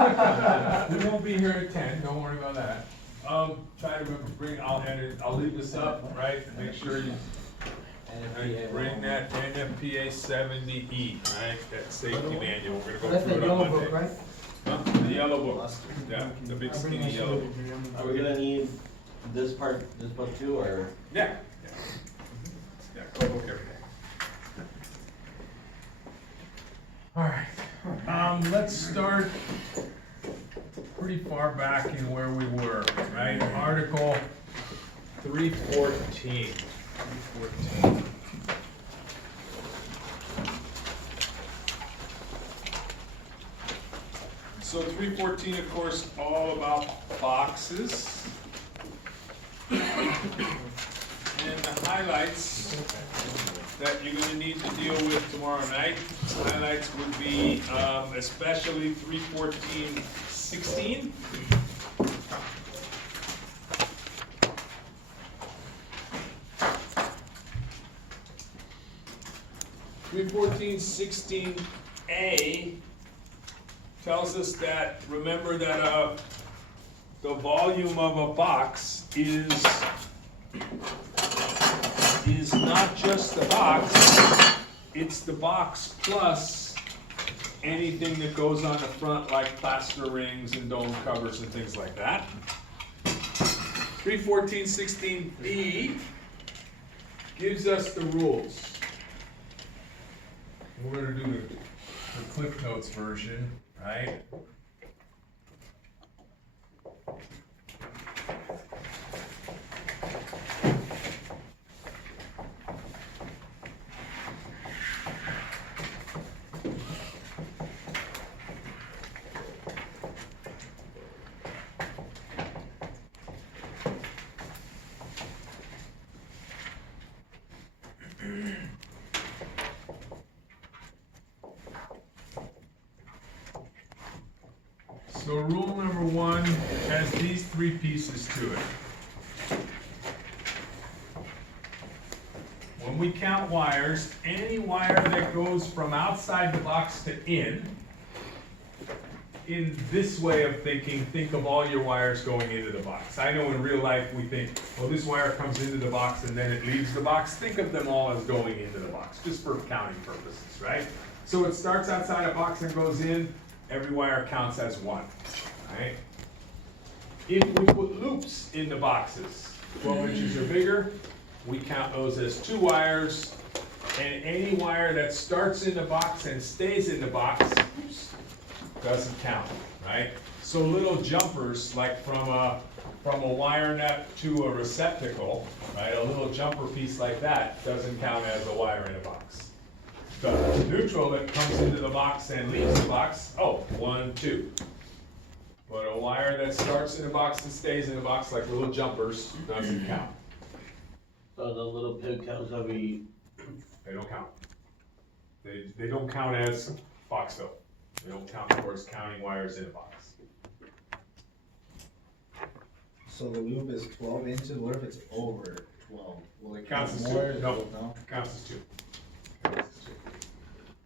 We won't be here at 10, don't worry about that. Try to remember, I'll leave this up, right, and make sure you bring that NFPA 70E, right, that safety manual, we're gonna That's go the through it on yellow Monday. book, right? Huh? The yellow book, yeah, the big I'll bring my skinny yellow shoulder book. to Are we gonna need this book too, or? Yeah. Yeah, code book every day. All right, let's start pretty far back in where we were, right? Article 314. 314. So 314, of course, all about boxes. And the highlights that you're gonna need to deal with tomorrow night, highlights would be especially 314.16. Three 16A tells us that, remember that the volume of a box is not just the box, it's the box plus anything that goes on the front like plaster rings and dome covers and things like that. 314.16B gives us the rules. We're gonna do the Cliff Notes version, right? So rule number one has these three pieces to it. When we count wires, any wire that goes from outside the box to in this way of thinking, think of all your wires going into the box. I know in real life we think, well, this wire comes into the box and then it leaves the box. Think of them all as going into the box, just for counting purposes, right? So it starts outside a box and goes in. Every wire counts as one, right? If we put loops in the boxes, 12 inches or bigger, we count those as two wires, and any wire that starts in the box and stays in the box, doesn't count, right? So little jumpers, like from a wire nut to a receptacle, right? A little jumper piece like that doesn't count as a wire in a box. The neutral that comes into the box and leaves the box, oh, 1, 2. But a wire that starts in the box and stays in the box like little jumpers doesn't count. So the little pig cows that we. They don't count. They don't count as box fill. They don't count towards counting wires in a box. So the loop is 12 inches, what if it's over 12? Will it Counts count as more? two. No. No? Counts as two. Counts as two.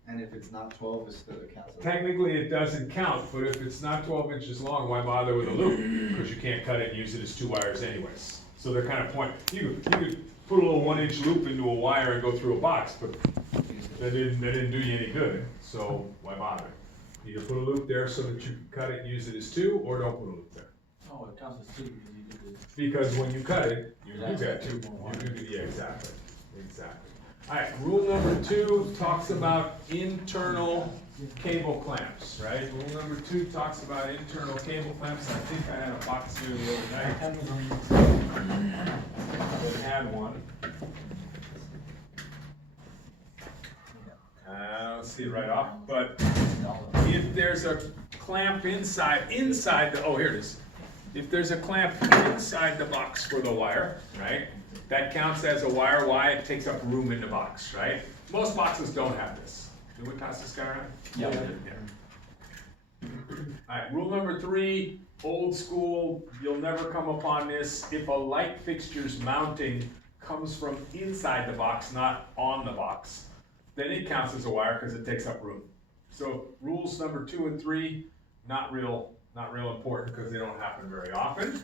And if it's not 12, it's still it counts as Technically, it doesn't count, but if it's not 12 inches long, why bother with a loop? Because you can't cut it and use it as two wires anyways. So they're kind of you could put a little 1-inch loop into a wire and go through a box, but that didn't do you any good, so why bother? Either put a loop there so that you can cut it and use it as two, or don't put a loop there. Oh, it counts as two because you did this. Because when you cut it, you do that too. Yeah, exactly, exactly. All right, rule number 2 talks about internal cable clamps, right? Rule number 2 talks about internal cable clamps. I think I had a box here the other night that had one. I don't see it right off, but if there's a clamp inside the, oh, here it is. If there's a clamp inside the box for the wire, right? That counts as a wire. Why? It takes up room in the box, right? Most boxes don't have this. Did we pass this guy around? Yeah. All right, rule number 3, old school, you'll never come upon this. If a light fixture's mounting comes from inside the box, not on the box, then it counts as a wire because it takes up room. So rules number 2 and 3, not real important because they don't happen very often.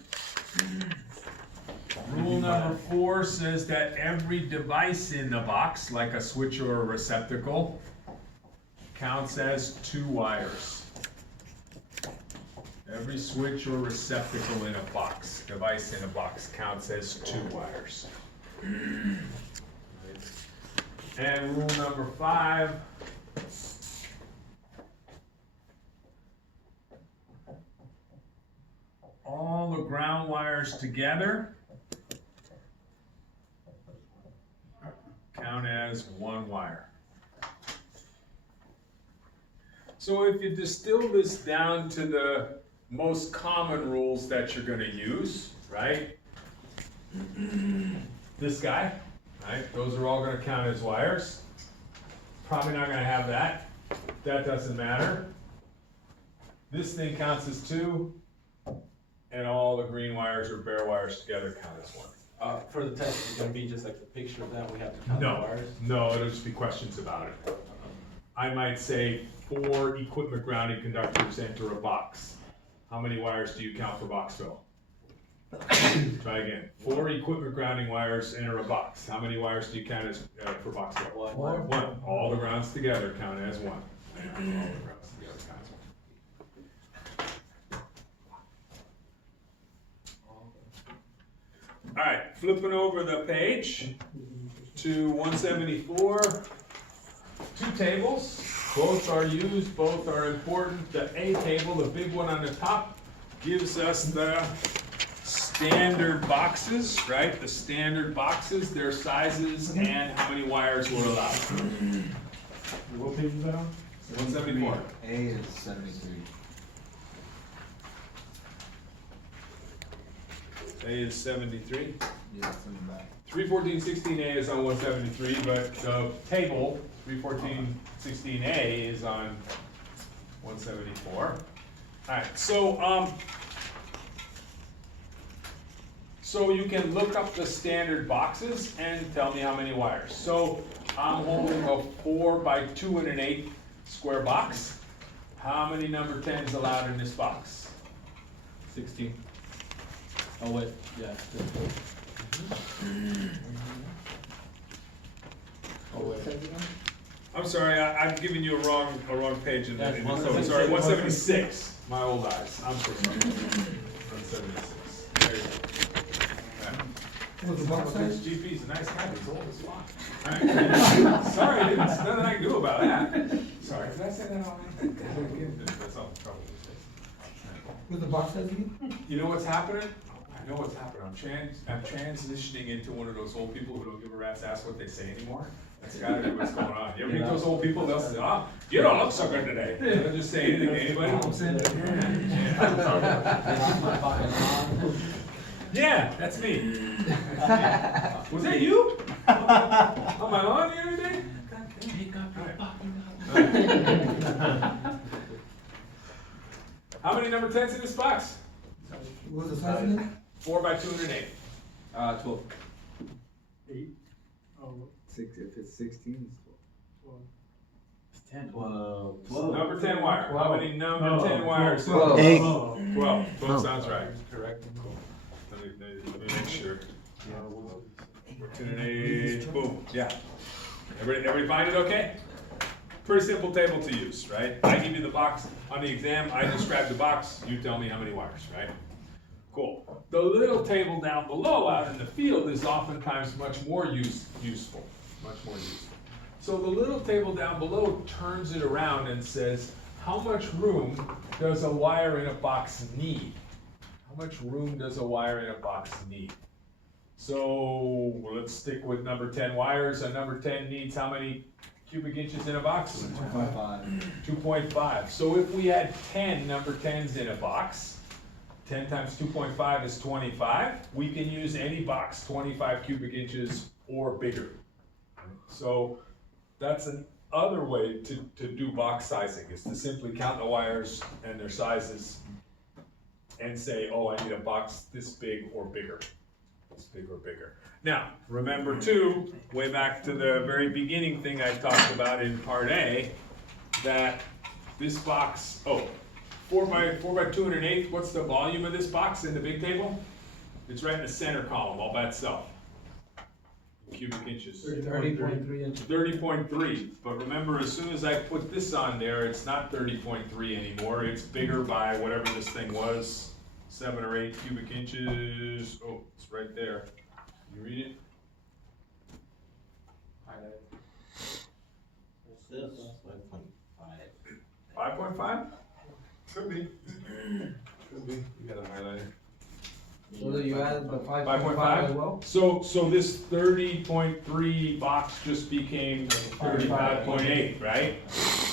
Rule number 4 says that every device in the box, like a switch or a receptacle, counts as 2 wires. Every switch or receptacle in a box, device in a box, counts as 2 wires. And rule number 5, all the ground wires together count as 1 wire. So if you distill this down to the most common rules that you're gonna use, right? This guy, right? Those are all gonna count as wires. Probably not gonna have that. That doesn't matter. This thing counts as 2, and all the green wires or bare wires together count as 1. For the test, it's gonna be just like the picture of that, we have to count the No, wires? no, it'll just be questions about it. I might say 4 equipment grounding conductors enter a box. How many wires do you count for box fill? Try again. 4 equipment grounding wires enter a box. How many wires do you count as for box fill? 1. All the grounds together count as 1. All the grounds together count as 1. All right, flipping over the page to 174. 2 tables, both are used, both are important. The A table, the big one on the top, gives us the standard boxes, right? The standard boxes, their sizes, and how many wires were allowed. What page is that on? 174. A is 73. A is 73. Yeah, it's in the back. 31416A is on 173, but the table, 31416A is on 174. Alright, so you can look up the standard boxes and tell me how many wires. So I'm holding a 4 by 2 and an 8 square box. How many number 10s allowed in this box? 16. Oh, wait, yeah. Oh, wait. I'm sorry, I'm giving you a wrong page in the, That's so sorry, 176, my old eyes, I'm so sorry. 176, there you go. What's the box size? GP's a nice guy, he's old as fuck. Alright. Sorry, there's nothing I can do about that. Sorry, did I say that already? That's all the trouble. What's the box size again? You know what's happening? I know what's happening, I'm transitioning into one of those old people who don't give a rat's ass what they say anymore. That's gotta be what's going on. You ever meet those old people, they'll say, you don't look so good today. They'll just say anything to anybody. Yeah, that's me. Was that you? On my lawn the other day? How many number 10s in this box? What's the size again? 4 by 2 and an 8. 12. 8. Oh, 6, if it's 16, it's 12. It's 10. 12. Number 10 wire. How many number 10 wires? 12. 12. 12 sounds right. Correct. Let me make sure. 2 and 8. Boom. Yeah. Everybody find it okay? Pretty simple table to use, right? I give you the box on the exam, I describe the box, you tell me how many wires, right? Cool. The little table down below out in the field is oftentimes much more useful. Much more useful. So the little table down below turns it around and says, how much room does a wire in a box need? How much room does a wire in a box need? So let's stick with number 10 wires. A number 10 needs how many cubic inches in a box? 2.5. 2.5. So if we had 10 number 10s in a box, 10 times 2.5 is 25. We can use any box 25 cubic inches or bigger. So that's another way to do box sizing, is to simply count the wires and their sizes and say, oh, I need a box this big or bigger. This big or bigger. Now, remember too, way back to the very beginning thing I talked about in part A, that this box, 4 by 208, what's the volume of this box in the big table? It's right in the center column, all by itself. Cubic inches. 30.3 inches. 30.3, but remember, as soon as I put this on there, it's not 30.3 anymore, it's bigger by whatever this thing was, 7 or 8 cubic inches, oh, it's right there. You read it? What's this? 5.5. 5.5? Could be. Could be, you got a highlighter. So you added the 5.5 5.5? as well? So this 30.3 box just became 35.8, right?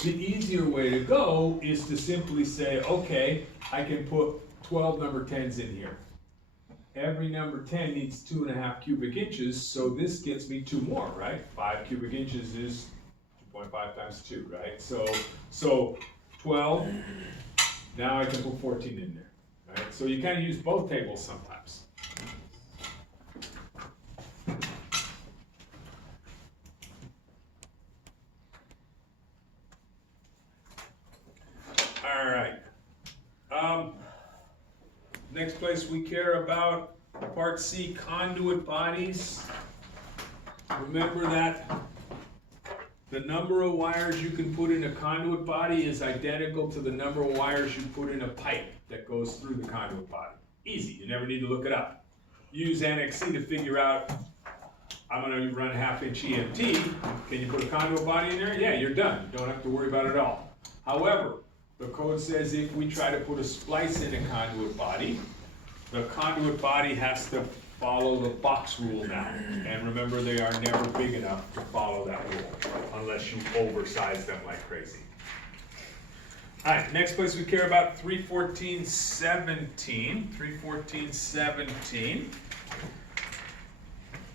The easier way to go is to simply say, okay, I can put 12 number 10s in here. Every number 10 needs 2.5 cubic inches, so this gets me 2 more, right? 5 cubic inches is 2.5 times 2, right? So 12, now I can put 14 in there. Right? So you kind of use both tables sometimes. All right. Next place we care about, Part C, conduit bodies. Remember that the number of wires you can put in a conduit body is identical to the number of wires you put in a pipe that goes through the conduit body. Easy, you never need to look it up. Use Annex C to figure out, I'm gonna run 1/2 inch EMT, can you put a conduit body in there? Yeah, you're done, you don't have to worry about it at all. However, the code says if we try to put a splice in a conduit body, the conduit body has to follow the box rule now. And remember, they are never big enough to follow that rule, unless you oversize them like crazy. Alright, next place we care about, 314.17. 314.17.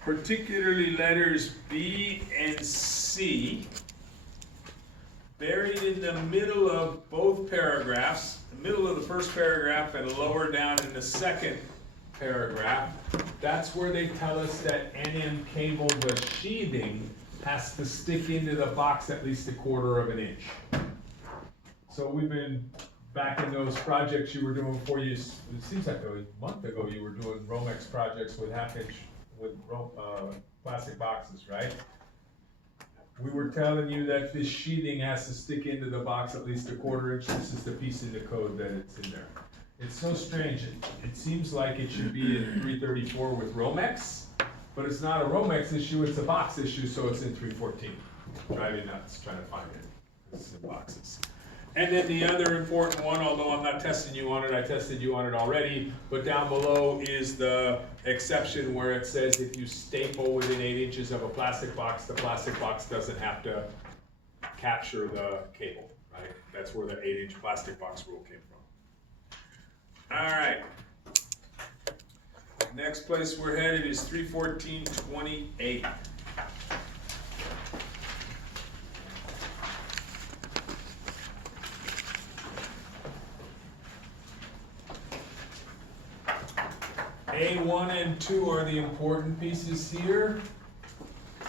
Particularly letters B and C. Buried in the middle of both paragraphs, the middle of the first paragraph and lower down in the second paragraph, that's where they tell us that NM cable, the sheathing, has to stick into the box at least 1/4 inch. So we've been, back in those projects you were doing for you, it seems like a month ago, you were doing Romex projects with 1/2 inch, with plastic boxes, right? We were telling you that this sheathing has to stick into the box at least 1/4 inch, this is the piece in the code that it's in there. It's so strange, it seems like it should be in 334 with Romex, but it's not a Romex issue, it's a box issue, so it's in 314. Driving nuts trying to find it, it's in boxes. And then the other important one, although I'm not testing you on it, I tested you on it already, but down below is the exception where it says if you staple within 8 inches of a plastic box, the plastic box doesn't have to capture the cable, right? That's where the 8-inch plastic box rule came from. All right. Next place we're headed is 314.28. A1 and 2 are the important pieces here.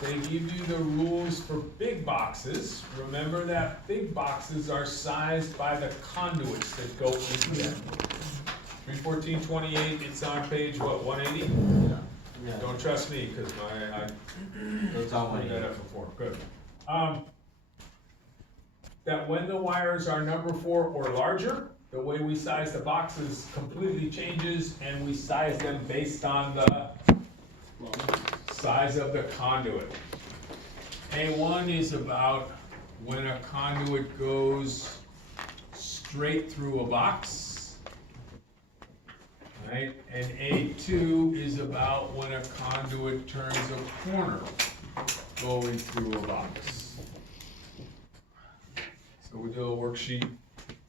They give you the rules for big boxes. Remember that big boxes are sized by the conduits that go into them. 314.28, it's on page, what, 180? Yeah. Don't trust me, because I It's on looked that 180. up before, good. That when the wires are number 4 or larger, the way we size the boxes completely changes, and we size them based on the size of the conduit. A1 is about when a conduit goes straight through a box, right? And A2 is about when a conduit turns a corner going through a box. So we did a worksheet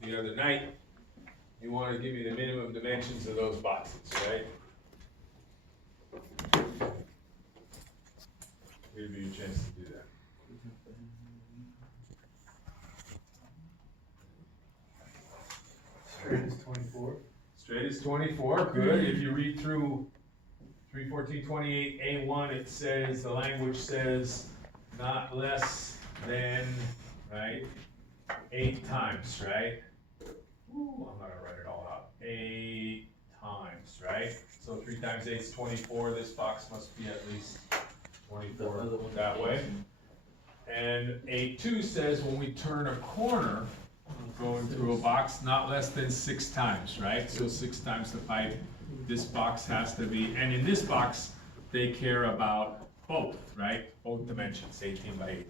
the other night. You want to give me the minimum dimensions of those boxes, right? Give you a chance to do that. Straight is 24. Straight is 24, good. If you read through 314.28 A1, it says, the language says not less than, right, 8 times, right? I'm not gonna write it all out, 8 times, right? So 3 times 8 is 24, this box must be at least 24 The other one. that way. And 8-2 says when we turn a corner, going through a box, not less than 6 times, right? So 6 times the pipe, this box has to be, and in this box, they care about both, right? Both dimensions, 18 by 18.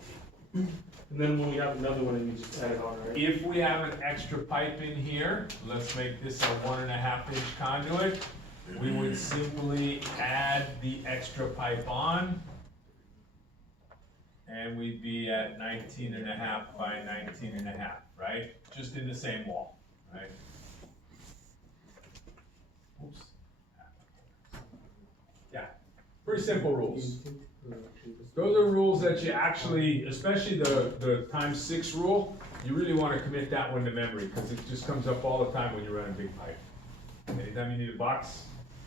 And then when we have another one, you just add it on, right? If we have an extra pipe in here, let's make this a 1.5 inch conduit, we would simply add the extra pipe on, and we'd be at 19.5 by 19.5, right? Just in the same wall, right? Oops. Yeah, pretty simple rules. Those are rules that you actually, especially the times 6 rule, you really wanna commit that one to memory, because it just comes up all the time when you run a big pipe. Anytime you need a box,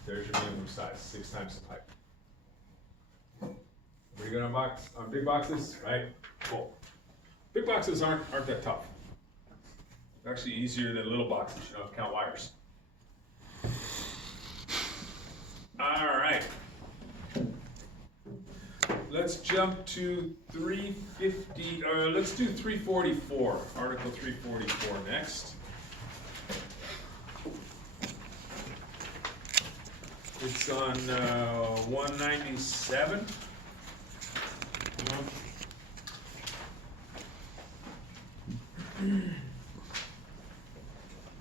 there's your minimum size, 6 times the pipe. Pretty good on big boxes, right? Cool. Big boxes aren't that tough. They're actually easier than little boxes, you don't have to count wires. All right. Let's jump to 350, let's do 344, Article 344 next. It's on 197.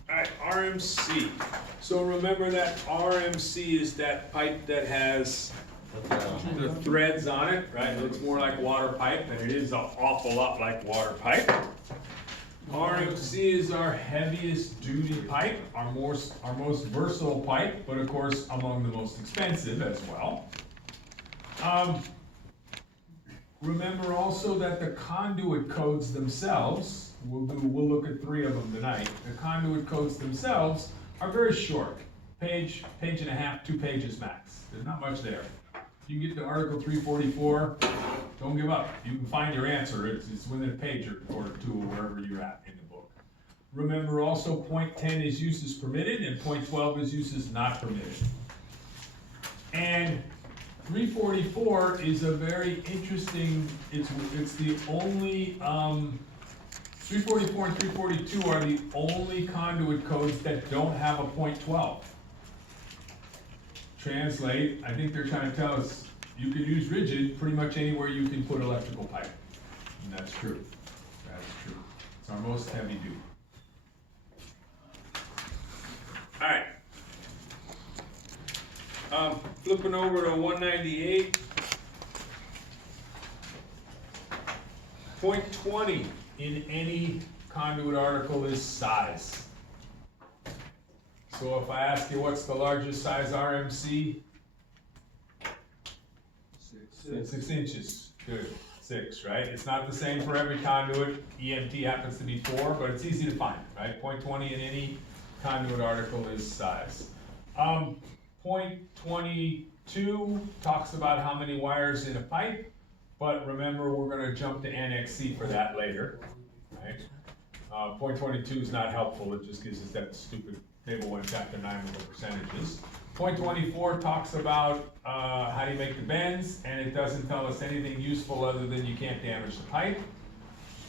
Alright, RMC. So remember that RMC is that pipe that has the threads on it, right? It looks more like water pipe, and it is an awful lot like water pipe. RMC is our heaviest duty pipe, our most versatile pipe, but of course among the most expensive as well. Remember also that the conduit codes themselves, we'll look at 3 of them tonight. The conduit codes themselves are very short, page and a half, 2 pages max. There's not much there. You can get to Article 344, don't give up. You can find your answer. It's within a page or 2 or wherever you're at in the book. Remember also point 10 is use as permitted and point 12 is use as not permitted. And 344 is a very interesting, it's the only, 344 and 342 are the only conduit codes that don't have a point 12. Translate, I think they're trying to tell us you can use rigid pretty much anywhere you can put electrical pipe. And that's true. That is true. It's our most heavy duty. Alright. Flipping over to 198. Point 20 in any conduit article is size. So if I ask you what's the largest size RMC? 6 inches. Good. 6, right? It's not the same for every conduit. EMT happens to be 4, but it's easy to find, right? Point 20 in any conduit article is size. Point 22 talks about how many wires in a pipe, but remember we're going to jump to Annex C for that later, right? Point 22 is not helpful. It just gives us that stupid table 1 chapter 9 with the percentages. Point 24 talks about how do you make the bends, and it doesn't tell us anything useful other than you can't damage the pipe.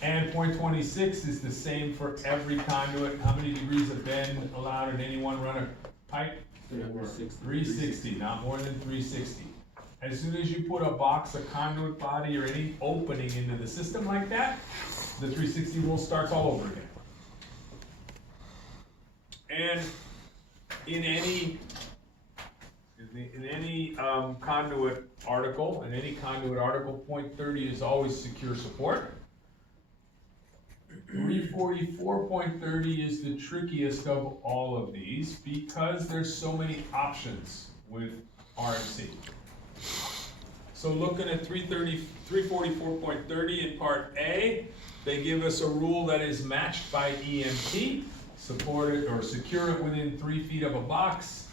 And point 26 is the same for every conduit. How many degrees of bend allowed in any one run of pipe? 360, not more than 360. As soon as you put a box, a conduit body, or any opening into the system like that, the 360 rule starts all over again. And in any conduit article, point 30 is always secure support. 344.30 is the trickiest of all of these because there's so many options with RMC. So looking at 344.30 in Part A, they give us a rule that is matched by EMT, support it or secure it within 3 feet of a box.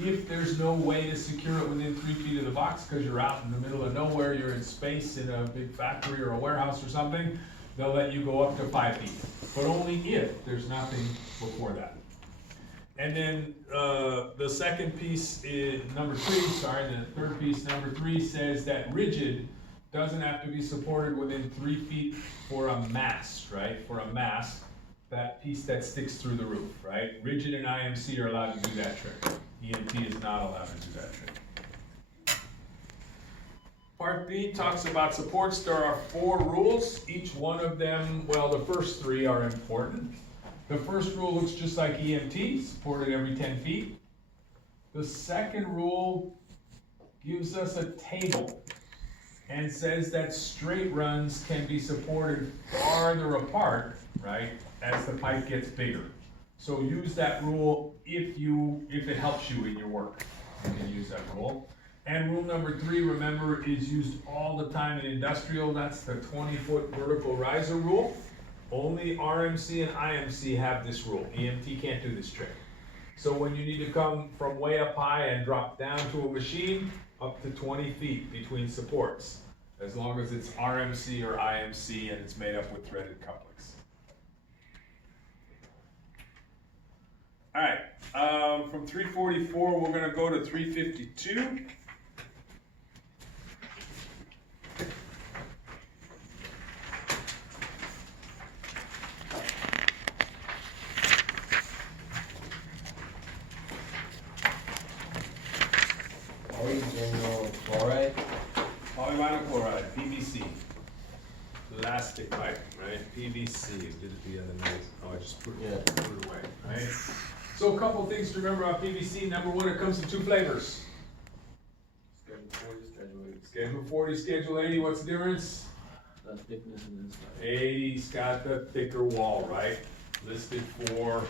If there's no way to secure it within 3 feet of the box because you're out in the middle of nowhere, you're in space in a big factory or a warehouse or something, they'll let you go up to 5 feet. But only if there's nothing before that. And then, the second piece is, the third piece, number 3, says that rigid doesn't have to be supported within 3 feet for a mast, right? For a mast, that piece that sticks through the roof, right? Rigid and IMC are allowed to do that trick. EMT is not allowed to do that trick. Part B talks about supports. There are 4 rules. Each one of them, well, the first 3 are important. The first rule looks just like EMT, supported every 10 feet. The second rule gives us a table and says that straight runs can be supported farther apart, right, as the pipe gets bigger. So use that rule if it helps you in your work. You can use that rule. And rule number 3, remember, is used all the time in industrial. That's the 20-foot vertical riser rule. Only RMC and IMC have this rule. EMT can't do this trick. So when you need to come from way up high and drop down to a machine, up to 20 feet between supports, as long as it's RMC or IMC and it's made up with threaded couplings. All right, from 344, we're gonna go to 352. Polyvinyl chloride. Polyvinyl chloride, PVC. Plastic pipe, right? PVC, did it the other night. Oh, I just put it away, right? So a couple things to remember about PVC. Number 1, it comes in 2 flavors. Schedule 40, Schedule 80. Schedule 40, Schedule 80, what's the difference? The thickness and inside. 80's got the thicker wall, right? Listed for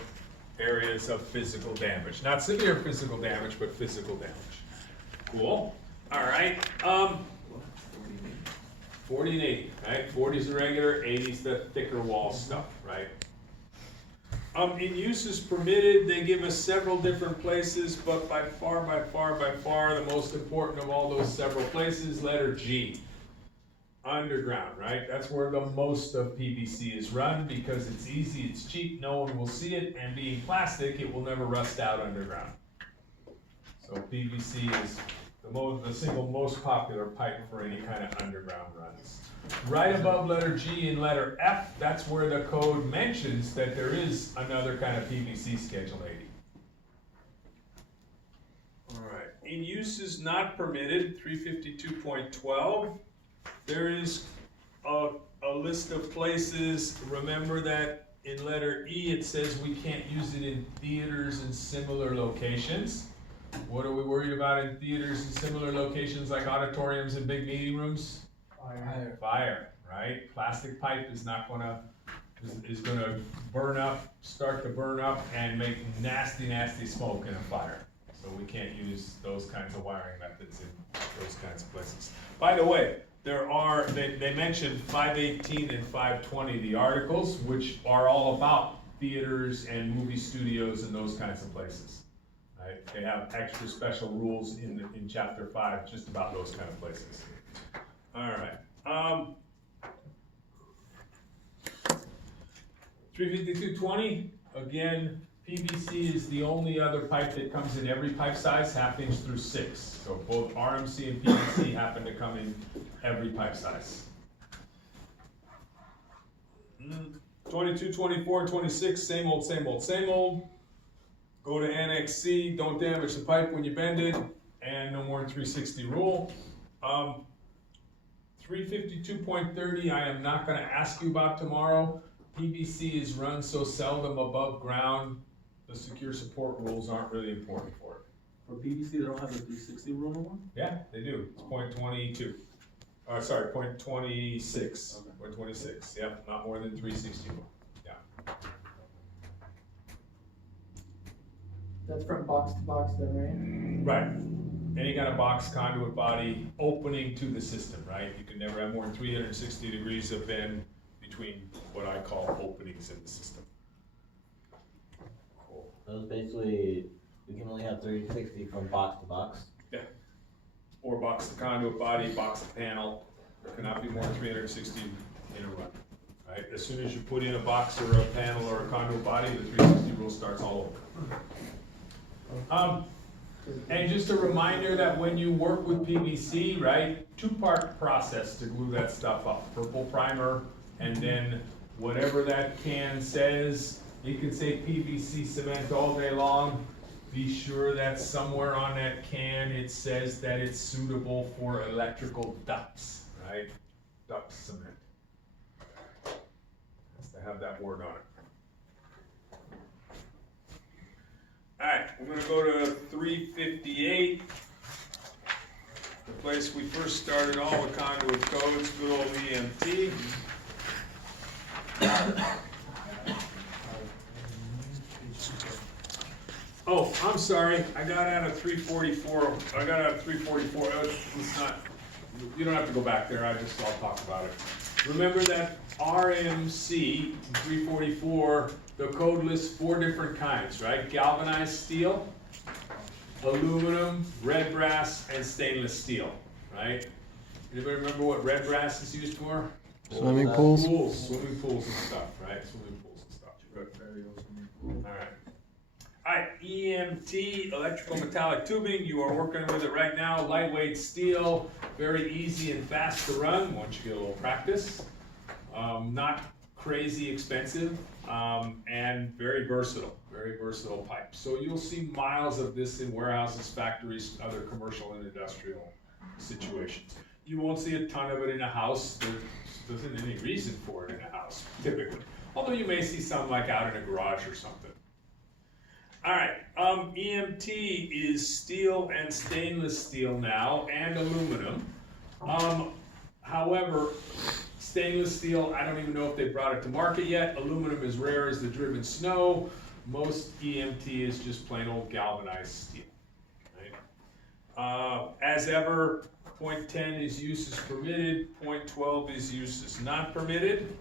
areas of physical damage. Not severe physical damage, but physical damage. Cool. All right. 40 and 80, right? 40's the regular, 80's the thicker wall stuff, right? In uses permitted, they give us several different places, but by far, the most important of all those several places, letter G. Underground, right? That's where the most of PVC is run because it's easy, it's cheap, no one will see it, and being plastic, it will never rust out underground. So PVC is the single most popular pipe for any kind of underground runs. Right above letter G and letter F, that's where the code mentions that there is another kind of PVC Schedule 80. All right, in uses not permitted, 352.12, there is a list of places. Remember that in letter E, it says we can't use it in theaters and similar locations. What are we worried about in theaters and similar locations like auditoriums and big meeting rooms? Fire, right? Plastic pipe is gonna burn up, start to burn up and make nasty, nasty smoke in a fire. So we can't use those kinds of wiring methods in those kinds of places. By the way, they mentioned 518 and 520, the articles, which are all about theaters and movie studios and those kinds of places. Right? They have extra special rules in chapter 5 just about those kind of places. All right. 352.20, again, PVC is the only other pipe that comes in every pipe size, 1/2 inch through 6. So both RMC and PVC happen to come in every pipe size. 22, 24, and 26, same old, same old, same old. Go to Annex C, don't damage the pipe when you bend it, and no more than 360 rule. 352.30, I am not gonna ask you about tomorrow. PVC is run so seldom above ground, the secure support rules aren't really important for it. For PVC, they don't have a 360 rule no more? Yeah, they do, it's 0.22. Sorry, 0.26, Okay. 0.26, yep, not more than 360 rule, yeah. That's from box to box then, right? Right, any kind of box conduit body opening to the system, right? You can never have more than 360 degrees of bend between what I call openings in the system. Cool. So it's basically, we can only have 360 from box to box. Or box to conduit body, box to panel, there cannot be more than 360 in a run, right? As soon as you put in a box or a panel or a conduit body, the 360 rule starts all over. And just a reminder that when you work with PVC, right, two-part process to glue that stuff up. Purple primer, and then whatever that can says, it can say PVC cement all day long. Be sure that somewhere on that can, it says that it's suitable for electrical ducts, right? Duct cement. Has to have that word on it. Alright, we're gonna go to 358. The place we first started all the conduit codes, good old EMT. Oh, I'm sorry, I got out of 344, it's not, you don't have to go back there, I'll talk about it. Remember that RMC 344, the code lists 4 different kinds, right? Galvanized steel, aluminum, red brass, and stainless steel, right? Anybody remember what red brass is used for? Swimming pools? Swimming pools and stuff, right? Swimming pools and stuff. Good. Alright, EMT, electrical metallic tubing, you are working with it right now, lightweight steel, very easy and fast to run once you get a little practice. Not crazy expensive, and very versatile pipe. So you'll see miles of this in warehouses, factories, other commercial and industrial situations. You won't see a ton of it in a house, there isn't any reason for it in a house, typically. Although you may see some like out in a garage or something. Alright, EMT is steel and stainless steel now, and aluminum. However, stainless steel, I don't even know if they brought it to market yet. Aluminum is rare as the driven snow. Most EMT is just plain old galvanized steel. Right? As ever, point 10 is use is permitted, point 12 is use is not permitted.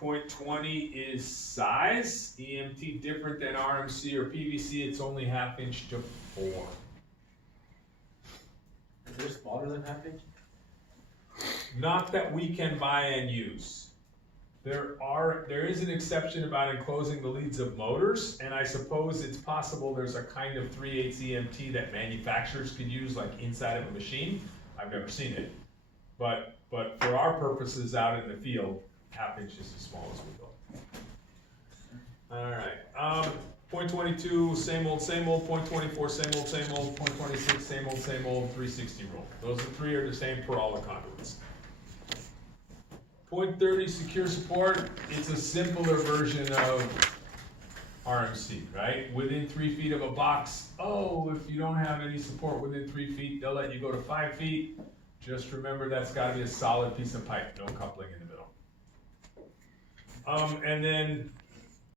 Point 20 is size. EMT different than RMC or PVC, it's only 1/2 inch to 4. Is there smaller than 1/2 inch? Not that we can buy and use. There is an exception about enclosing the leads of motors, and I suppose it's possible there's a kind of 3/8 EMT that manufacturers could use, like inside of a machine. I've never seen it. But for our purposes out in the field, 1/2 inch is as small as we go. Alright, point 22, same old, point 24, same old, point 26, same old, 360 rule. Those 3 are the same for all the conduits. Point 30, secure support, it's a simpler version of RMC, right? Within 3 feet of a box, if you don't have any support within 3 feet, they'll let you go to 5 feet. Just remember that's gotta be a solid piece of pipe, no coupling in the middle. And then